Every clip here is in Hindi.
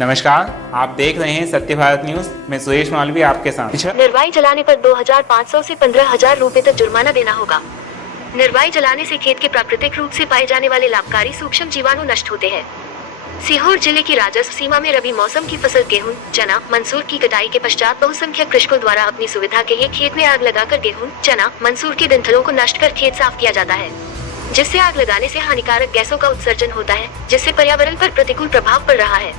नमस्कार, आप देख रहे हैं सत्य भारत न्यूज। मैं सुरेश मालवी आपके साथ। निर्वाई जलाने पर 2,500 से 15,000 रुपए तक जुर्माना देना होगा। निर्वाई जलाने से खेत के प्राकृतिक रूप से पाए जाने वाले लाभकारी सूक्ष्म जीवाणु नष्ट होते हैं। सीहोर जिले की राजस्व सीमा में रबी मौसम की फसल गेहूं, चना, मंसूर की कटाई के पश्चात बहुसंख्यक कृषकों द्वारा अपनी सुविधा के लिए खेत में आग लगाकर गेहूं, चना, मंसूर के डंठलों को नष्ट कर खेत साफ किया जाता है, जिससे आग लगाने से हानिकारक गैसों का उत्सर्जन होता है, जिससे पर्यावरण पर प्रतिकूल प्रभाव पड़ रहा है।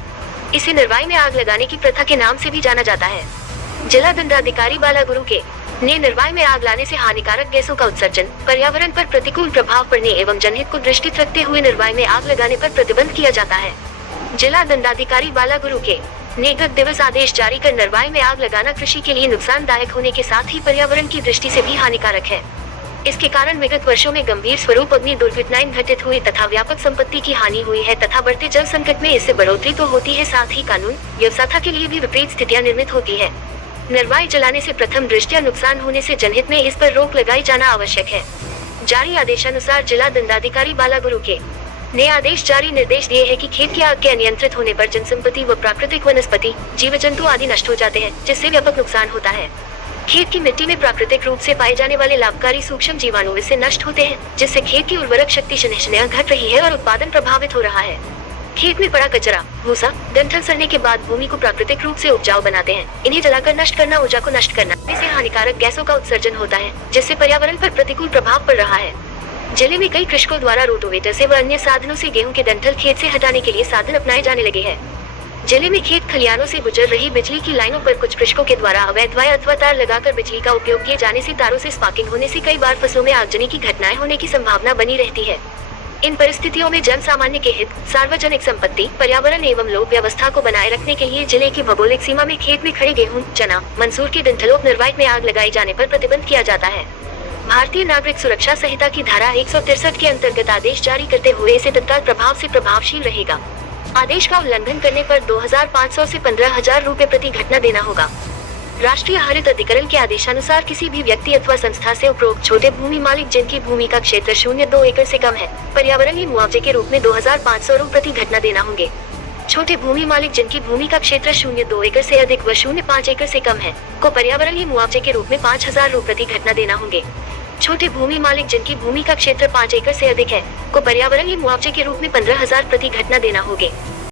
इसे निर्वाई में आग लगाने की प्रथा के नाम से भी जाना जाता है। जिला दंडाधिकारी बालागुरु के ने निर्वाई में आग लाने से हानिकारक गैसों का उत्सर्जन, पर्यावरण पर प्रतिकूल प्रभाव पड़ने एवं जनहित को दृष्टित रखते हुए निर्वाई में आग लगाने पर प्रतिबंध किया जाता है। जिला दंडाधिकारी बालागुरु के ने गत दिवस आदेश जारी कर निर्वाई में आग लगाना कृषि के लिए नुकसानदायक होने के साथ ही पर्यावरण की दृष्टि से भी हानिकारक है। इसके कारण विगत वर्षों में गंभीर स्वरूप अग्नि दुर्घटनाएं घटित हुई तथा व्यापक संपत्ति की हानि हुई है तथा बढ़ते जल संकट में इससे बढ़ोतरी तो होती है, साथ ही कानून व्यवस्था के लिए भी विपरीत स्थितियां निर्मित होती है। निर्वाई जलाने से प्रथम दृष्टया नुकसान होने से जनहित में इस पर रोक लगाई जाना आवश्यक है। जारी आदेशानुसार जिला दंडाधिकारी बालागुरु के ने आदेश जारी निर्देश दिए है कि खेत की आग के अनियंत्रित होने पर जनसंपत्ति व प्राकृतिक वनस्पति, जीव जंतु आदि नष्ट हो जाते हैं, जिससे व्यापक नुकसान होता है। खेत की मिट्टी में प्राकृतिक रूप से पाए जाने वाले लाभकारी सूक्ष्म जीवाणु इससे नष्ट होते हैं, जिससे खेत की उर्वरक शक्ति शनैः घट रही है और उत्पादन प्रभावित हो रहा है। खेत में पड़ा कचरा, भूसा, डंठल सड़ने के बाद भूमि को प्राकृतिक रूप से उपजाऊ बनाते हैं। इन्हें जलाकर नष्ट करना, ऊर्जा को नष्ट करना, इससे हानिकारक गैसों का उत्सर्जन होता है, जिससे पर्यावरण पर प्रतिकूल प्रभाव पड़ रहा है। जिले में कई कृषकों द्वारा रोटोवेटर से व अन्य साधनों से गेहूं के डंठल खेत से हटाने के लिए साधन अपनाए जाने लगे हैं। जिले में खेत खलियानों से गुजर रही बिजली की लाइनों पर कुछ कृषकों के द्वारा अवैध वायर अथवा तार लगाकर बिजली का उपयोग किए जाने से तारों से स्पार्किंग होने से कई बार फसलों में आगजनी की घटनाएं होने की संभावना बनी रहती है। इन परिस्थितियों में जन सामान्य के हित, सार्वजनिक संपत्ति, पर्यावरण एवं लोक व्यवस्था को बनाए रखने के लिए जिले की भौगोलिक सीमा में खेत में खड़े गेहूं, चना, मंसूर के डंठलों निर्वाई में आग लगाए जाने पर प्रतिबंध किया जाता है। भारतीय नागरिक सुरक्षा संहिता की धारा 163 के अंतर्गत आदेश जारी करते हुए इसे तत्काल प्रभाव से प्रभावशील रहेगा। आदेश का उल्लंघन करने पर 2,500 से 15,000 रुपए प्रति घटना देना होगा। राष्ट्रीय हरित अधिकरण के आदेशानुसार किसी भी व्यक्ति अथवा संस्था से उपरोक्त छोटे भूमि मालिक जिनकी भूमि का क्षेत्र 0.2 एकड़ से कम है, पर्यावरणीय मुआवजे के रूप में 2,500 रुपए प्रति घटना देना होंगे। छोटे भूमि मालिक जिनकी भूमि का क्षेत्र 0.2 एकड़ से अधिक व 0.5 एकड़ से कम है, को पर्यावरणीय मुआवजे के रूप में 5,000 रुपए प्रति घटना देना होंगे। छोटे भूमि मालिक जिनकी भूमि का क्षेत्र 5 एकड़ से अधिक है, को पर्यावरणीय मुआवजे के रूप में 15,000 प्रति घटना देना होंगे।